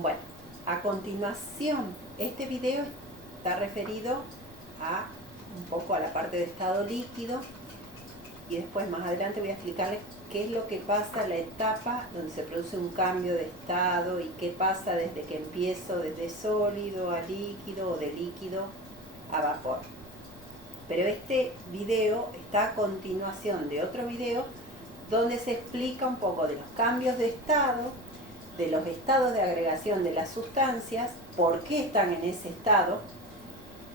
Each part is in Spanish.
Bueno, a continuación, este video está referido a un poco a la parte de estado líquido y después más adelante voy a explicarles qué es lo que pasa en la etapa donde se produce un cambio de estado y qué pasa desde que empiezo desde sólido a líquido o de líquido a vapor. Pero este video está a continuación de otro video donde se explica un poco de los cambios de estado, de los estados de agregación de las sustancias, por qué están en ese estado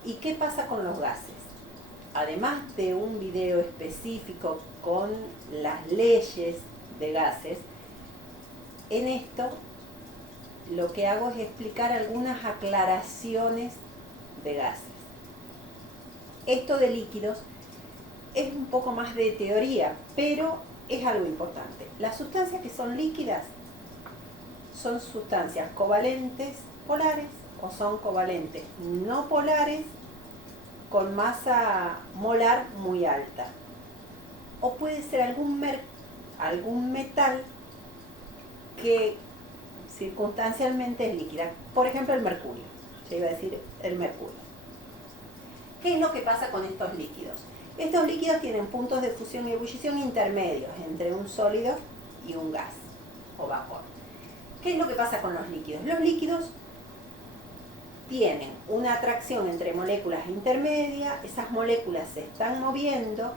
y qué pasa con los gases. Además de un video específico con las leyes de gases, en esto lo que hago es explicar algunas aclaraciones de gases. Esto de líquidos es un poco más de teoría, pero es algo importante. Las sustancias que son líquidas son sustancias covalentes polares o son covalentes no polares con masa molar muy alta. O puede ser algún metal que circunstancialmente es líquida. Por ejemplo, el mercurio. Yo iba a decir el mercurio. ¿Qué es lo que pasa con estos líquidos? Estos líquidos tienen puntos de fusión y ebullición intermedios entre un sólido y un gas o vapor. ¿Qué es lo que pasa con los líquidos? Los líquidos tienen una atracción entre moléculas intermedias, esas moléculas se están moviendo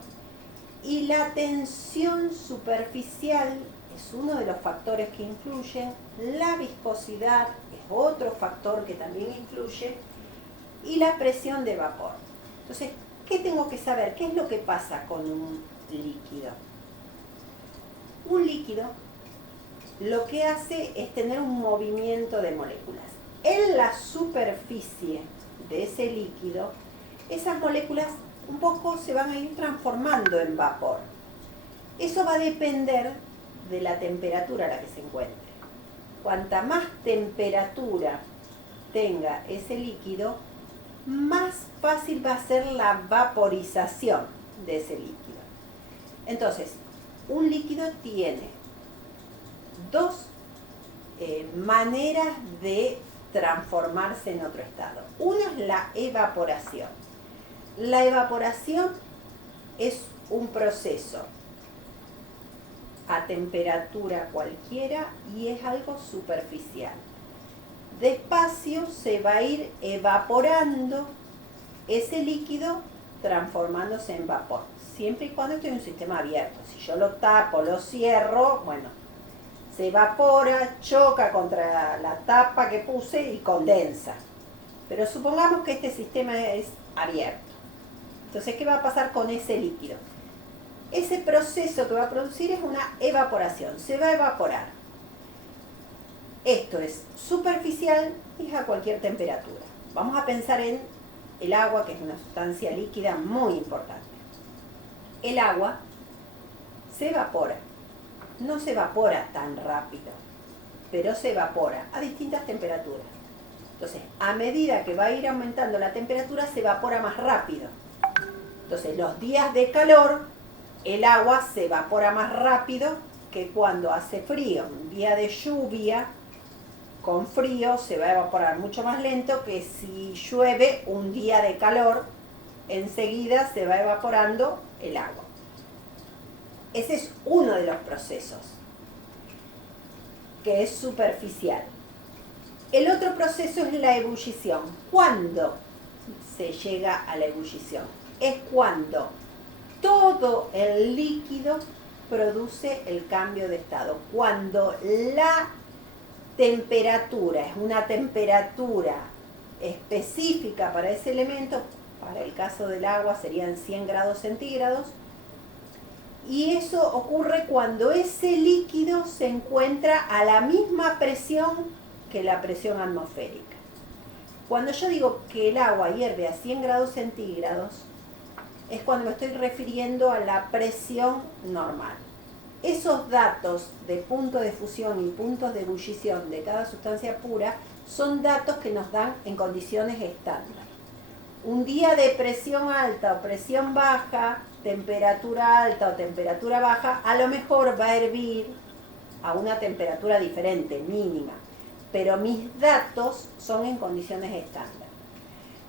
y la tensión superficial es uno de los factores que influyen, la viscosidad es otro factor que también influye y la presión de vapor. Entonces, ¿qué tengo que saber? ¿Qué es lo que pasa con un líquido? Un líquido lo que hace es tener un movimiento de moléculas. En la superficie de ese líquido, esas moléculas un poco se van a ir transformando en vapor. Eso va a depender de la temperatura a la que se encuentre. Cuanta más temperatura tenga ese líquido, más fácil va a ser la vaporización de ese líquido. Entonces, un líquido tiene dos maneras de transformarse en otro estado. Una es la evaporación. La evaporación es un proceso a temperatura cualquiera y es algo superficial. Despacio se va a ir evaporando ese líquido transformándose en vapor, siempre y cuando esté en un sistema abierto. Si yo lo tapo, lo cierro, bueno, se evapora, choca contra la tapa que puse y condensa. Pero supongamos que este sistema es abierto. Entonces, ¿qué va a pasar con ese líquido? Ese proceso que va a producir es una evaporación, se va a evaporar. Esto es superficial y es a cualquier temperatura. Vamos a pensar en el agua, que es una sustancia líquida muy importante. El agua se evapora. No se evapora tan rápido, pero se evapora a distintas temperaturas. Entonces, a medida que va a ir aumentando la temperatura, se evapora más rápido. Entonces, los días de calor, el agua se evapora más rápido que cuando hace frío. Un día de lluvia, con frío, se va a evaporar mucho más lento que si llueve un día de calor, enseguida se va evaporando el agua. Ese es uno de los procesos, que es superficial. El otro proceso es la ebullición. ¿Cuándo se llega a la ebullición? Es cuando todo el líquido produce el cambio de estado. Cuando la temperatura es una temperatura específica para ese elemento, para el caso del agua serían 100 grados centígrados, y eso ocurre cuando ese líquido se encuentra a la misma presión que la presión atmosférica. Cuando yo digo que el agua hierve a 100 grados centígrados, es cuando me estoy refiriendo a la presión normal. Esos datos de punto de fusión y puntos de ebullición de cada sustancia pura son datos que nos dan en condiciones estándar. Un día de presión alta o presión baja, temperatura alta o temperatura baja, a lo mejor va a hervir a una temperatura diferente, mínima. pero mis datos son en condiciones estándar.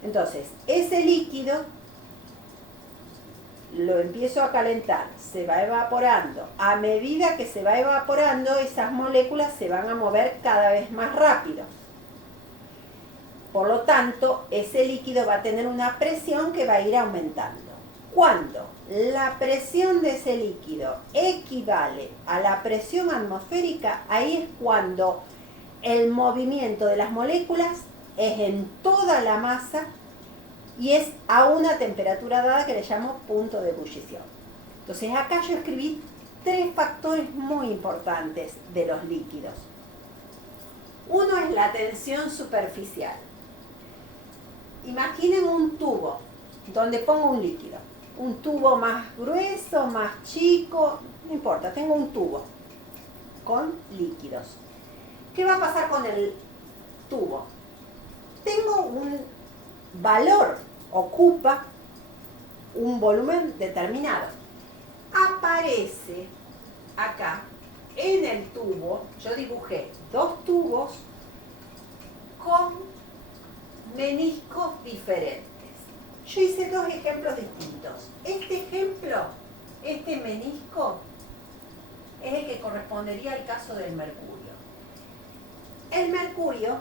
Entonces, ese líquido lo empiezo a calentar, se va evaporando. A medida que se va evaporando, esas moléculas se van a mover cada vez más rápido. Por lo tanto, ese líquido va a tener una presión que va a ir aumentando. Cuando la presión de ese líquido equivale a la presión atmosférica, ahí es cuando el movimiento de las moléculas es en toda la masa y es a una temperatura dada que le llamo punto de ebullición. Entonces acá yo escribí 3 factores muy importantes de los líquidos. Uno es la tensión superficial. Imaginen un tubo donde pongo un líquido. Un tubo más grueso, más chico, no importa, tengo un tubo con líquidos. ¿Qué va a pasar con el tubo? Tengo un valor, ocupa un volumen determinado. Aparece acá en el tubo, yo dibujé 2 tubos con meniscos diferentes. Yo hice 2 ejemplos distintos. Este ejemplo, este menisco, es el que correspondería al caso del mercurio. El mercurio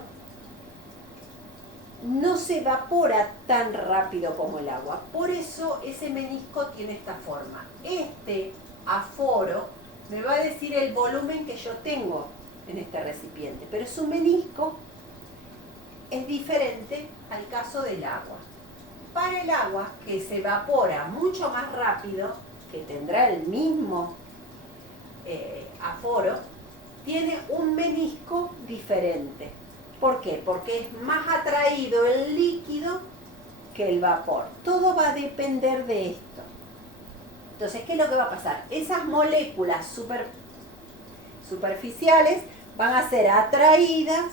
no se evapora tan rápido como el agua. Por eso ese menisco tiene esta forma. Este aforo me va a decir el volumen que yo tengo en este recipiente, pero su menisco es diferente al caso del agua. Para el agua, que se evapora mucho más rápido, que tendrá el mismo aforo, tiene un menisco diferente. ¿Por qué? Porque es más atraído el líquido que el vapor. Todo va a depender de esto. Entonces, ¿qué es lo que va a pasar? Esas moléculas superficiales van a ser atraídas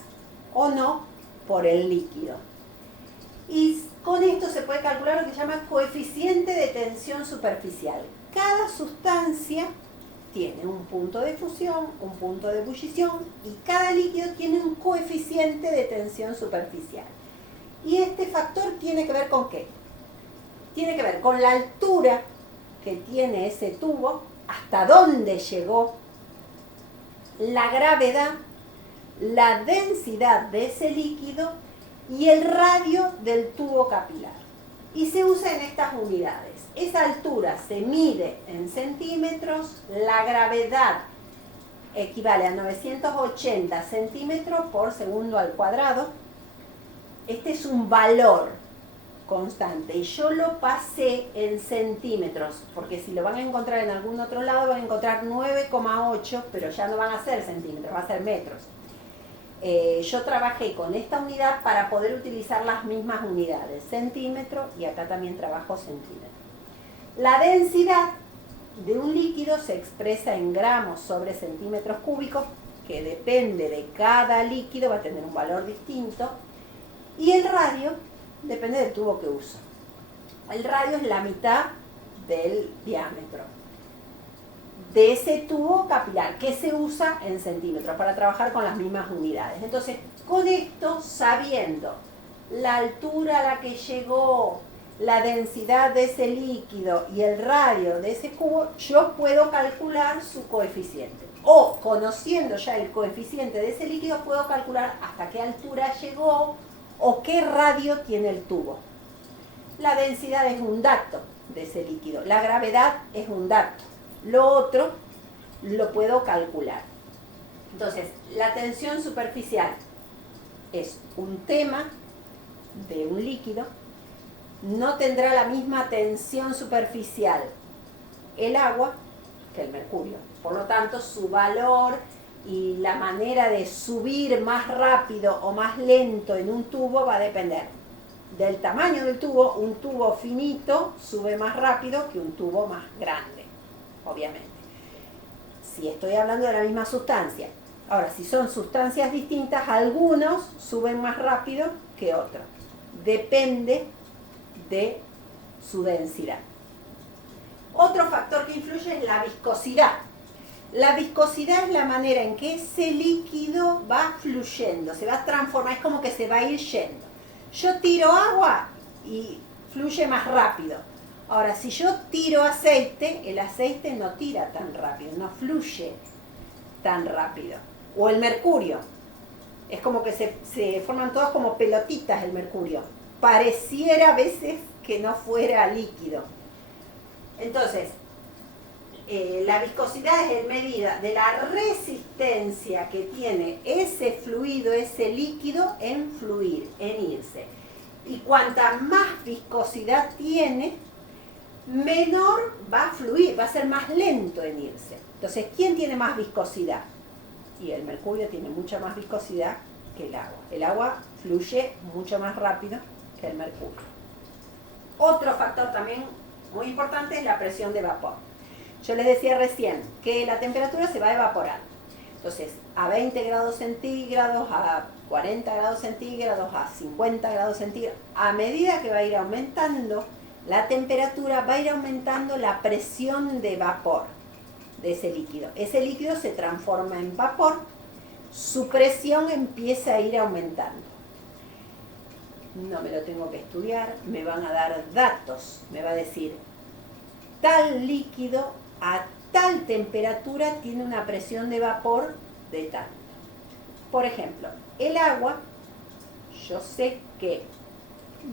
o no por el líquido. Y con esto se puede calcular lo que se llama coeficiente de tensión superficial. Cada sustancia tiene un punto de fusión, un punto de ebullición y cada líquido tiene un coeficiente de tensión superficial. Y este factor tiene que ver con ¿qué? Tiene que ver con la altura que tiene ese tubo, hasta dónde llegó, la gravedad, la densidad de ese líquido y el radio del tubo capilar. Y se usa en estas unidades. Esa altura se mide en centímetros, la gravedad equivale a 980 centímetros por segundo al cuadrado. Este es un valor constante y yo lo pasé en centímetros, porque si lo van a encontrar en algún otro lado van a encontrar 9,8, pero ya no van a ser centímetros, va a ser metros. Yo trabajé con esta unidad para poder utilizar las mismas unidades, centímetro, y acá también trabajo centímetro. La densidad de un líquido se expresa en gramos sobre centímetros cúbicos, que depende de cada líquido, va a tener un valor distinto, y el radio depende del tubo que uso. El radio es la mitad del diámetro de ese tubo capilar que se usa en centímetros para trabajar con las mismas unidades. Entonces, con esto, sabiendo la altura a la que llegó, la densidad de ese líquido y el radio de ese cubo, yo puedo calcular su coeficiente. O, conociendo ya el coeficiente de ese líquido, puedo calcular hasta qué altura llegó o qué radio tiene el tubo. La densidad es un dato de ese líquido, la gravedad es un dato. Lo otro lo puedo calcular. Entonces, la tensión superficial es un tema de un líquido. No tendrá la misma tensión superficial el agua que el mercurio. Por lo tanto, su valor y la manera de subir más rápido o más lento en un tubo va a depender del tamaño del tubo. Un tubo finito sube más rápido que un tubo más grande, obviamente. Si estoy hablando de la misma sustancia. Ahora, si son sustancias distintas, algunos suben más rápido que otros. Depende de su densidad. Otro factor que influye es la viscosidad. La viscosidad es la manera en que ese líquido va fluyendo, se va a transformar, es como que se va a ir yendo. Yo tiro agua y fluye más rápido. Ahora, si yo tiro aceite, el aceite no tira tan rápido, no fluye tan rápido. O el mercurio, es como que se forman todas como pelotitas el mercurio. Pareciera a veces que no fuera líquido. Entonces, la viscosidad es en medida de la resistencia que tiene ese fluido, ese líquido en fluir, en irse. Y cuanta más viscosidad tiene, menor va a fluir, va a ser más lento en irse. Entonces, ¿quién tiene más viscosidad? Y el mercurio tiene mucha más viscosidad que el agua. El agua fluye mucho más rápido que el mercurio. Otro factor también muy importante es la presión de vapor. Yo les decía recién que la temperatura se va evaporando. Entonces, a 20 grados centígrados, a 40 grados centígrados, a 50 grados centígrados, a medida que va a ir aumentando la temperatura, va a ir aumentando la presión de vapor de ese líquido. Ese líquido se transforma en vapor, su presión empieza a ir aumentando. No me lo tengo que estudiar, me van a dar datos, me va a decir, tal líquido a tal temperatura tiene una presión de vapor de tanto. Por ejemplo, el agua, yo sé que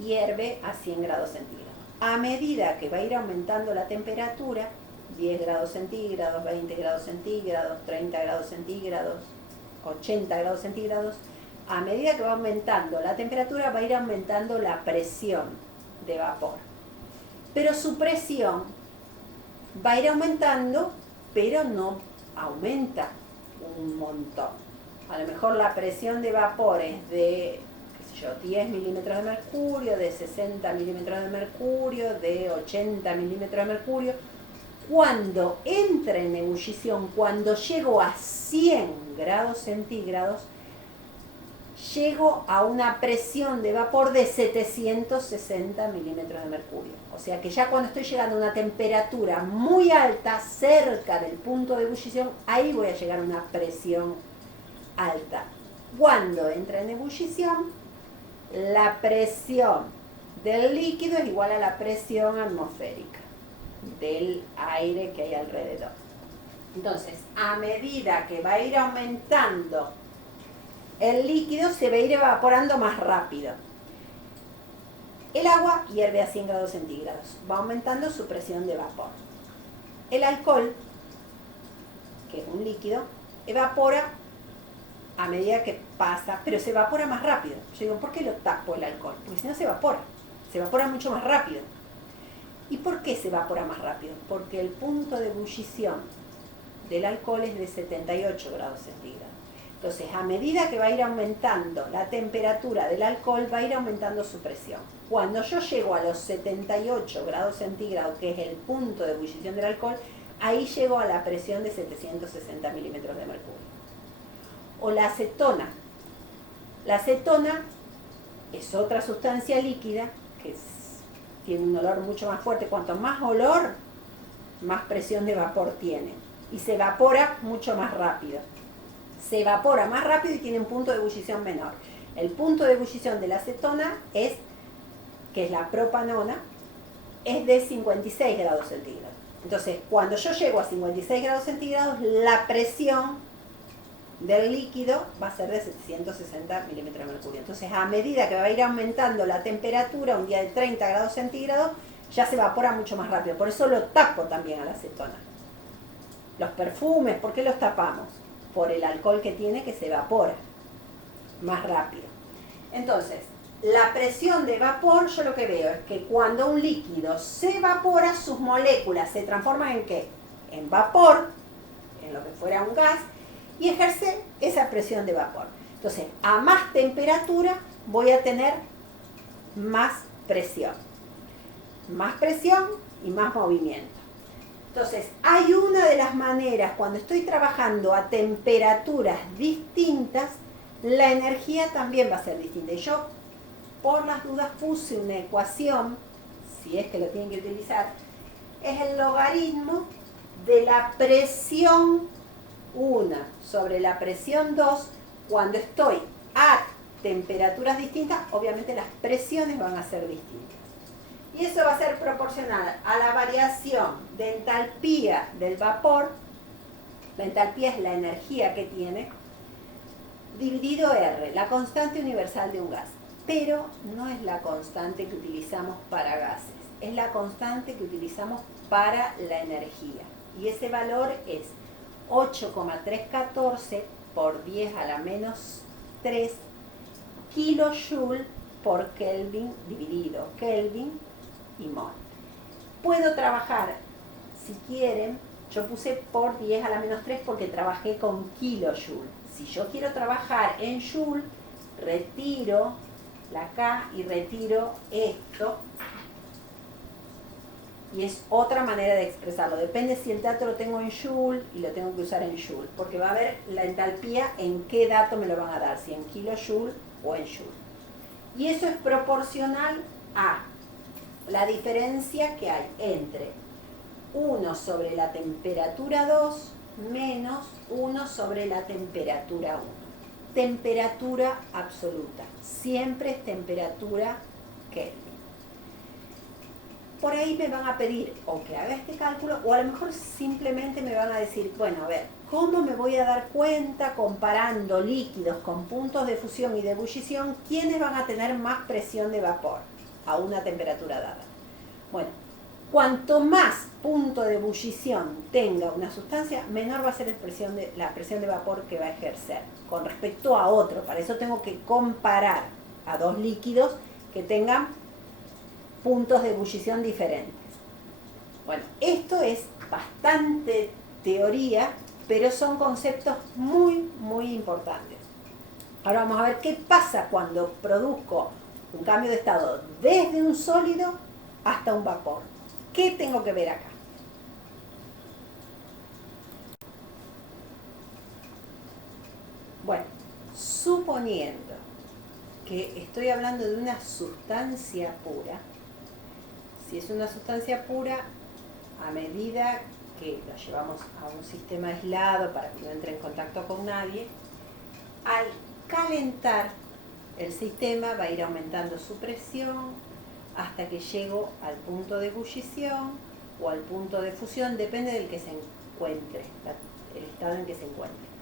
hierve a 100 grados centígrados. A medida que va a ir aumentando la temperatura, 10 grados centígrados, 20 grados centígrados, 30 grados centígrados, 80 grados centígrados, a medida que va aumentando la temperatura, va a ir aumentando la presión de vapor. Pero su presión va a ir aumentando, pero no aumenta un montón. A lo mejor la presión de vapor es de, qué sé yo, 10 milímetros de mercurio, de 60 milímetros de mercurio, de 80 milímetros de mercurio. Cuando entra en ebullición, cuando llego a 100 grados centígrados, llego a una presión de vapor de 760 milímetros de mercurio. O sea que ya cuando estoy llegando a una temperatura muy alta, cerca del punto de ebullición, ahí voy a llegar a una presión alta. Cuando entra en ebullición, la presión del líquido es igual a la presión atmosférica del aire que hay alrededor. Entonces, a medida que va a ir aumentando el líquido, se va a ir evaporando más rápido. El agua hierve a 100 grados centígrados, va aumentando su presión de vapor. El alcohol, que es un líquido, evapora a medida que pasa, pero se evapora más rápido. Yo digo, ¿por qué lo tapo el alcohol? Porque si no se evapora mucho más rápido. ¿Y por qué se evapora más rápido? Porque el punto de ebullición del alcohol es de 78 grados centígrados. Entonces, a medida que va a ir aumentando la temperatura del alcohol, va a ir aumentando su presión. Cuando yo llego a los 78 grados centígrados, que es el punto de ebullición del alcohol, ahí llego a la presión de 760 milímetros de mercurio. O la acetona. La acetona es otra sustancia líquida que tiene un olor mucho más fuerte. Cuanto más olor, más presión de vapor tiene. Y se evapora mucho más rápido. Se evapora más rápido y tiene un punto de ebullición menor. El punto de ebullición de la acetona es, que es la propanona, es de 56 grados centígrados. Entonces, cuando yo llego a 56 grados centígrados, la presión del líquido va a ser de 760 milímetros de mercurio. Entonces, a medida que va a ir aumentando la temperatura, un día de 30 grados centígrados, ya se evapora mucho más rápido. Por eso lo tapo también a la acetona. Los perfumes, ¿por qué los tapamos? Por el alcohol que tiene, que se evapora más rápido. Entonces, la presión de vapor, yo lo que veo es que cuando un líquido se evapora, sus moléculas se transforman ¿en qué? En vapor, en lo que fuera un gas, y ejerce esa presión de vapor. Entonces, a más temperatura voy a tener más presión. Más presión y más movimiento. Entonces, hay una de las maneras, cuando estoy trabajando a temperaturas distintas, la energía también va a ser distinta. Y yo, por las dudas, puse una ecuación, si es que lo tienen que utilizar, es el logaritmo de la presión 1 sobre la presión 2, cuando estoy a temperaturas distintas, obviamente las presiones van a ser distintas. Y eso va a ser proporcional a la variación de entalpía del vapor, la entalpía es la energía que tiene, dividido R, la constante universal de un gas. Pero no es la constante que utilizamos para gases, es la constante que utilizamos para la energía. Y ese valor es 8,314 por 10 a la menos 3 kilojoule por Kelvin dividido Kelvin y mol. Puedo trabajar, si quieren, yo puse por 10 a la menos 3 porque trabajé con kilojoule. Si yo quiero trabajar en joule, retiro la K y retiro esto. Y es otra manera de expresarlo. Depende si el dato lo tengo en joule y lo tengo que usar en joule. Porque va a ver la entalpía en qué dato me lo van a dar. Si en kilojoule o en joule. Y eso es proporcional a la diferencia que hay entre 1 sobre la temperatura 2 menos 1 sobre la temperatura 1. Temperatura absoluta. Siempre es temperatura Kelvin. Por ahí me van a pedir o que haga este cálculo o a lo mejor simplemente me van a decir, bueno, a ver, ¿cómo me voy a dar cuenta comparando líquidos con puntos de fusión y de ebullición quiénes van a tener más presión de vapor a una temperatura dada? Bueno, cuanto más punto de ebullición tenga una sustancia, menor va a ser la presión de vapor que va a ejercer con respecto a otro. Para eso tengo que comparar a dos líquidos que tengan puntos de ebullición diferentes. Bueno, esto es bastante teoría, pero son conceptos muy, muy importantes. Ahora vamos a ver qué pasa cuando produzco un cambio de estado desde un sólido hasta un vapor. ¿Qué tengo que ver acá? Bueno, suponiendo que estoy hablando de una sustancia pura, si es una sustancia pura, a medida que lo llevamos a un sistema aislado para que no entre en contacto con nadie, al calentar el sistema va a ir aumentando su presión hasta que llego al punto de ebullición o al punto de fusión, depende del que se encuentre, el estado en que se encuentre.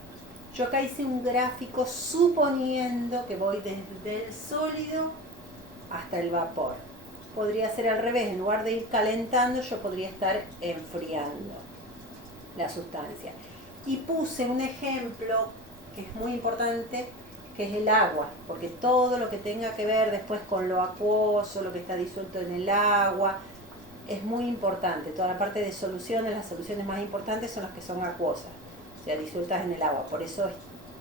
Yo acá hice un gráfico suponiendo que voy desde el sólido hasta el vapor. Podría ser al revés, en lugar de ir calentando, yo podría estar enfriando la sustancia. Y puse un ejemplo que es muy importante, que es el agua, porque todo lo que tenga que ver después con lo acuoso, lo que está disuelto en el agua, es muy importante. Toda la parte de soluciones, las soluciones más importantes son las que son acuosas, o sea, disueltas en el agua. Por eso es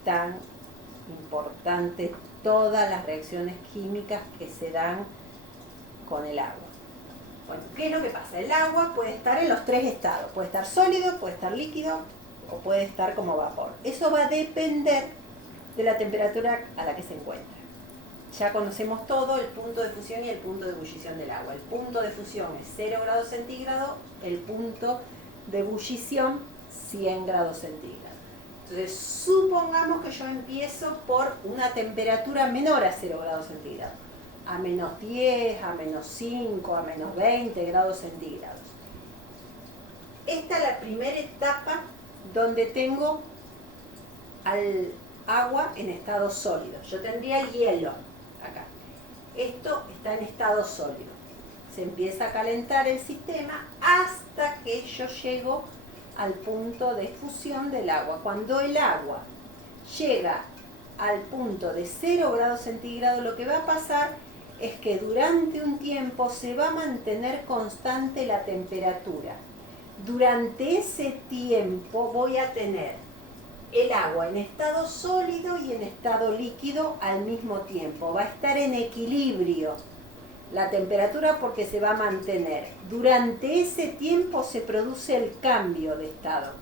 tan importante todas las reacciones químicas que se dan con el agua. Bueno, ¿qué es lo que pasa? El agua puede estar en los tres estados, puede estar sólido, puede estar líquido o puede estar como vapor. Eso va a depender de la temperatura a la que se encuentra. Ya conocemos todo, el punto de fusión y el punto de ebullición del agua. El punto de fusión es 0 grados centígrados, el punto de ebullición 100 grados centígrados. Entonces, supongamos que yo empiezo por una temperatura menor a 0 grados centígrados, a menos 10, a menos 5, a menos 20 grados centígrados. Esta es la primera etapa donde tengo al agua en estado sólido. Yo tendría el hielo acá. Esto está en estado sólido. Se empieza a calentar el sistema hasta que yo llego al punto de fusión del agua. Cuando el agua llega al punto de 0 grados centígrados, lo que va a pasar es que durante un tiempo se va a mantener constante la temperatura. Durante ese tiempo voy a tener el agua en estado sólido y en estado líquido al mismo tiempo. Va a estar en equilibrio la temperatura porque se va a mantener. Durante ese tiempo se produce el cambio de estado.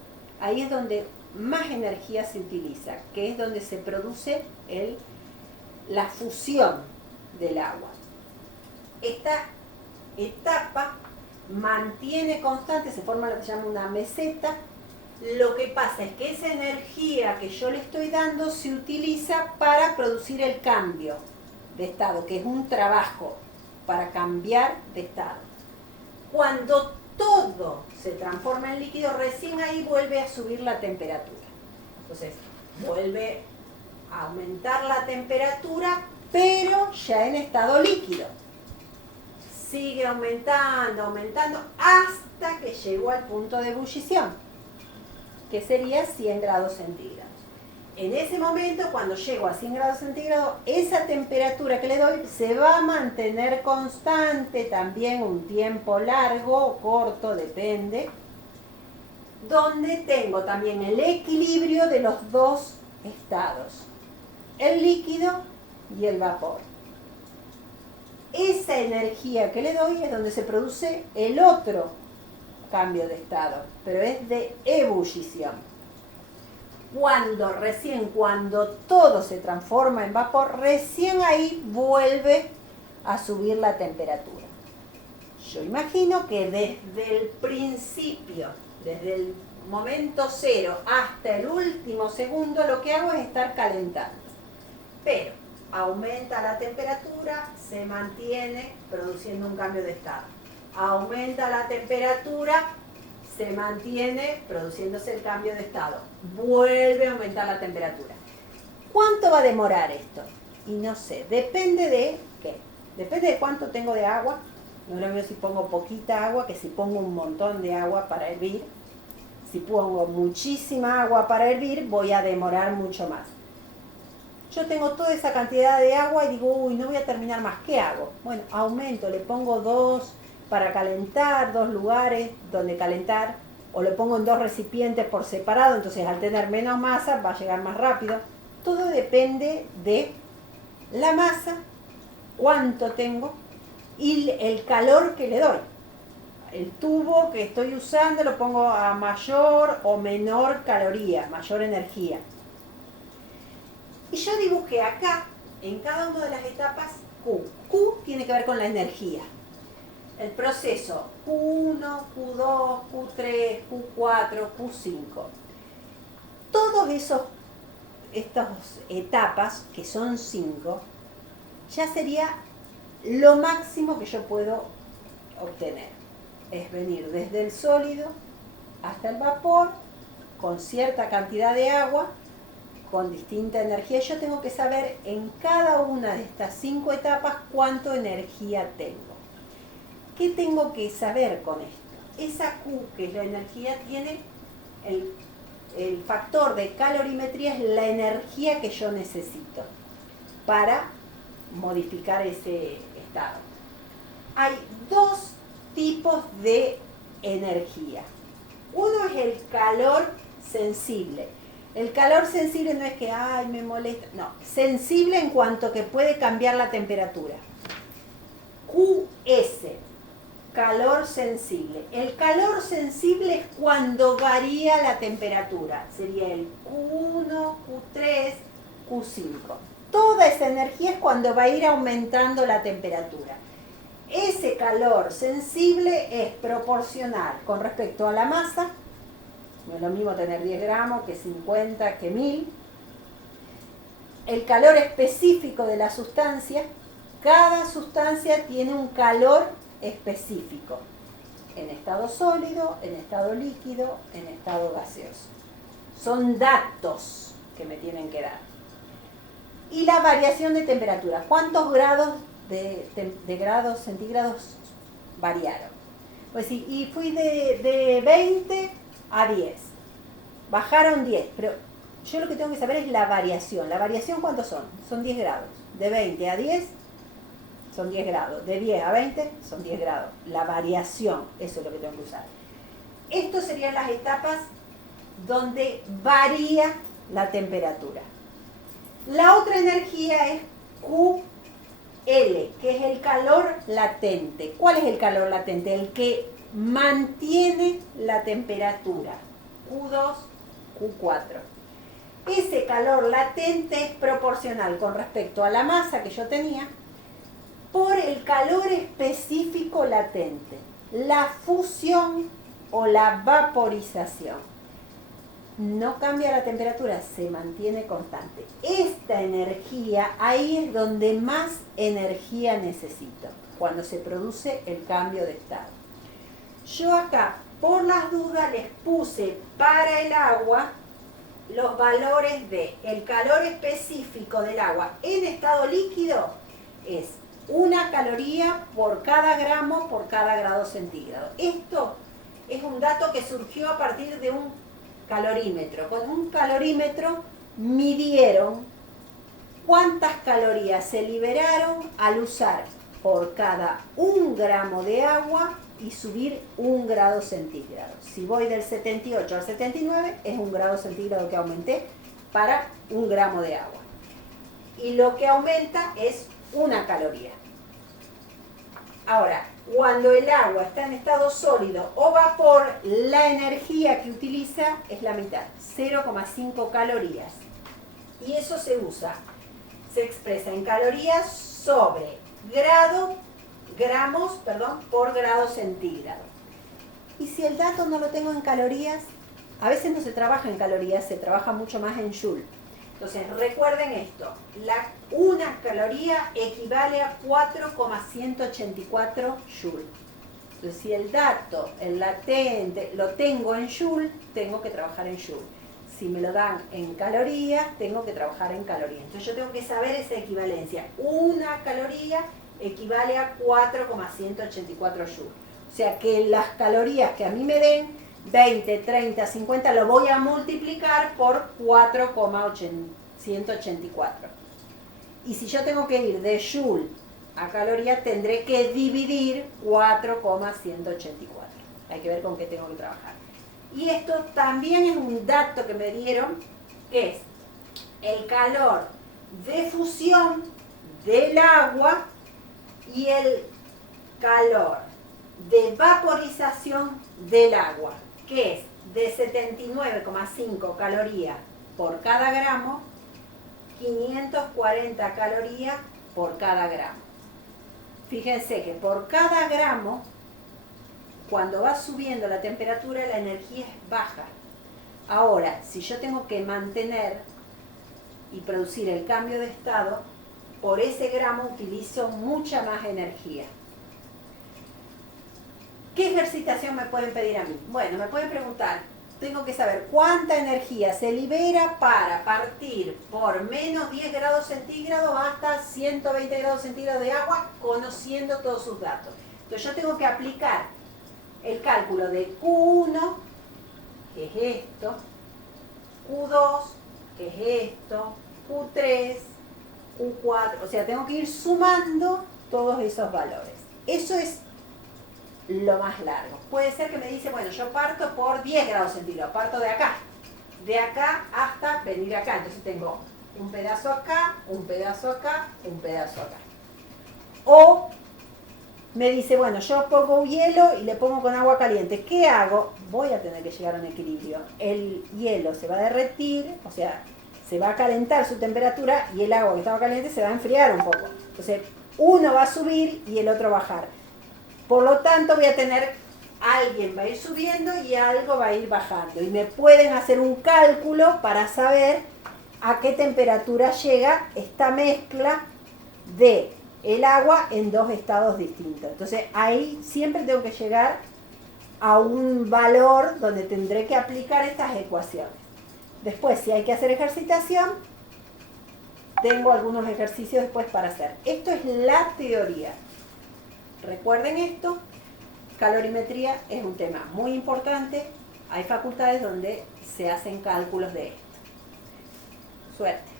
Ahí es donde más energía se utiliza, que es donde se produce la fusión del agua. Esta etapa mantiene constante, se forma lo que se llama una meseta, Lo que pasa es que esa energía que yo le estoy dando se utiliza para producir el cambio de estado, que es un trabajo para cambiar de estado. Cuando todo se transforma en líquido, recién ahí vuelve a subir la temperatura. Entonces, vuelve a aumentar la temperatura, pero ya en estado líquido. Sigue aumentando, aumentando, hasta que llegó al punto de ebullición, que sería 100 grados centígrados. En ese momento, cuando llego a 100 grados centígrados, esa temperatura que le doy se va a mantener constante también un tiempo largo o corto, depende, donde tengo también el equilibrio de los dos estados, el líquido y el vapor. Esa energía que le doy es donde se produce el otro cambio de estado, pero es de ebullición. Cuando todo se transforma en vapor, recién ahí vuelve a subir la temperatura. Yo imagino que desde el principio, desde el momento cero hasta el último segundo, lo que hago es estar calentando. Pero aumenta la temperatura, se mantiene produciendo un cambio de estado. Aumenta la temperatura, se mantiene produciéndose el cambio de estado. Vuelve a aumentar la temperatura. ¿Cuánto va a demorar esto? Y no sé, depende de qué. Depende de cuánto tengo de agua. No es lo mismo si pongo poquita agua que si pongo un montón de agua para hervir. Si pongo muchísima agua para hervir, voy a demorar mucho más. Yo tengo toda esa cantidad de agua y digo, uy, no voy a terminar más. ¿Qué hago? Bueno, aumento, le pongo dos para calentar, dos lugares donde calentar, o le pongo en dos recipientes por separado, entonces al tener menos masa va a llegar más rápido. Todo depende de la masa, cuánto tengo y el calor que le doy. El tubo que estoy usando lo pongo a mayor o menor caloría, mayor energía. Y yo dibujé acá, en cada una de las etapas, Q. Q tiene que ver con la energía. El proceso Q1, Q2, Q3, Q4, Q5. Todas estas etapas, que son 5, ya sería lo máximo que yo puedo obtener. Es venir desde el sólido hasta el vapor, con cierta cantidad de agua, con distinta energía. Yo tengo que saber en cada una de estas 5 etapas cuánto energía tengo. ¿Qué tengo que saber con esto? Esa Q, que es la energía, tiene el factor de calorimetría, es la energía que yo necesito para modificar ese estado. Hay dos tipos de energía. Uno es el calor sensible. El calor sensible no es que, ay, me molesta. No, sensible en cuanto que puede cambiar la temperatura. QS, calor sensible. El calor sensible es cuando varía la temperatura. Sería el Q1, Q3, Q5. Toda esa energía es cuando va a ir aumentando la temperatura. Ese calor sensible es proporcional con respecto a la masa. No es lo mismo tener 10 gramos que 50, que 1000. El calor específico de la sustancia. Cada sustancia tiene un calor específico. En estado sólido, en estado líquido, en estado gaseoso. Son datos que me tienen que dar. Y la variación de temperatura. ¿Cuántos grados de grados centígrados variaron? Pues sí, y fui de 20 a 10. Bajaron 10, pero yo lo que tengo que saber es la variación. ¿La variación cuántos son? Son 10 grados. De 20 a 10 son 10 grados. De 10 a 20 son 10 grados. La variación, eso es lo que tengo que usar. Estas serían las etapas donde varía la temperatura. La otra energía es QL, que es el calor latente. ¿Cuál es el calor latente? El que mantiene la temperatura. Q2, Q4. Ese calor latente es proporcional con respecto a la masa que yo tenía por el calor específico latente, la fusión o la vaporización. no cambia la temperatura, se mantiene constante. Esta energía, ahí es donde más energía necesito, cuando se produce el cambio de estado. Yo acá, por las dudas, les puse para el agua los valores de el calor específico del agua en estado líquido es 1 caloría por cada gramo por cada grado centígrado. Esto es un dato que surgió a partir de un calorímetro. Con un calorímetro midieron cuántas calorías se liberaron al usar por cada 1 gramo de agua y subir 1 grado centígrado. Si voy del 78 al 79, es 1 grado centígrado que aumenté para 1 gramo de agua. Y lo que aumenta es 1 caloría. Ahora, cuando el agua está en estado sólido o vapor, la energía que utiliza es la mitad, 0,5 calorías. Y eso se expresa en calorías sobre gramos por grado centígrado. Y si el dato no lo tengo en calorías, a veces no se trabaja en calorías, se trabaja mucho más en joule. Entonces, recuerden esto, 1 caloría equivale a 4,184 joule. Entonces, si el dato, el latente, lo tengo en joule, tengo que trabajar en joule. Si me lo dan en calorías, tengo que trabajar en calorías. Entonces, yo tengo que saber esa equivalencia. 1 caloría equivale a 4,184 joule. O sea que las calorías que a mí me den, 20, 30, 50, lo voy a multiplicar por 4,184. Y si yo tengo que ir de joule a caloría, tendré que dividir 4,184. Hay que ver con qué tengo que trabajar. Y esto también es un dato que me dieron, que es el calor de fusión del agua y el calor de vaporización del agua, que es de 79,5 calorías por cada gramo, 540 calorías por cada gramo. Fíjense que por cada gramo, cuando va subiendo la temperatura, la energía es baja. Ahora, si yo tengo que mantener y producir el cambio de estado, por ese gramo utilizo mucha más energía. ¿Qué ejercitación me pueden pedir a mí? Bueno, me pueden preguntar, tengo que saber cuánta energía se libera para partir por menos 10 grados centígrados hasta 120 grados centígrados de agua, conociendo todos sus datos. Entonces yo tengo que aplicar el cálculo de Q1, que es esto, Q2, que es esto, Q3, Q4, o sea, tengo que ir sumando todos esos valores. Eso es lo más largo. Puede ser que me dice, bueno, yo parto por 10 grados centígrados, parto de acá hasta venir acá. Entonces tengo un pedazo acá, un pedazo acá, un pedazo acá. O me dice, bueno, yo pongo hielo y le pongo con agua caliente. ¿Qué hago? Voy a tener que llegar a un equilibrio. El hielo se va a derretir, o sea, se va a calentar su temperatura y el agua que estaba caliente se va a enfriar un poco. Entonces, uno va a subir y el otro va a bajar. Por lo tanto, voy a tener, alguien va a ir subiendo y algo va a ir bajando. Y me pueden hacer un cálculo para saber a qué temperatura llega esta mezcla de el agua en dos estados distintos. Entonces, ahí siempre tengo que llegar a un valor donde tendré que aplicar estas ecuaciones. Después, si hay que hacer ejercitación, tengo algunos ejercicios después para hacer. Esto es la teoría. Recuerden esto, calorimetría es un tema muy importante. Hay facultades donde se hacen cálculos de esto. Suerte.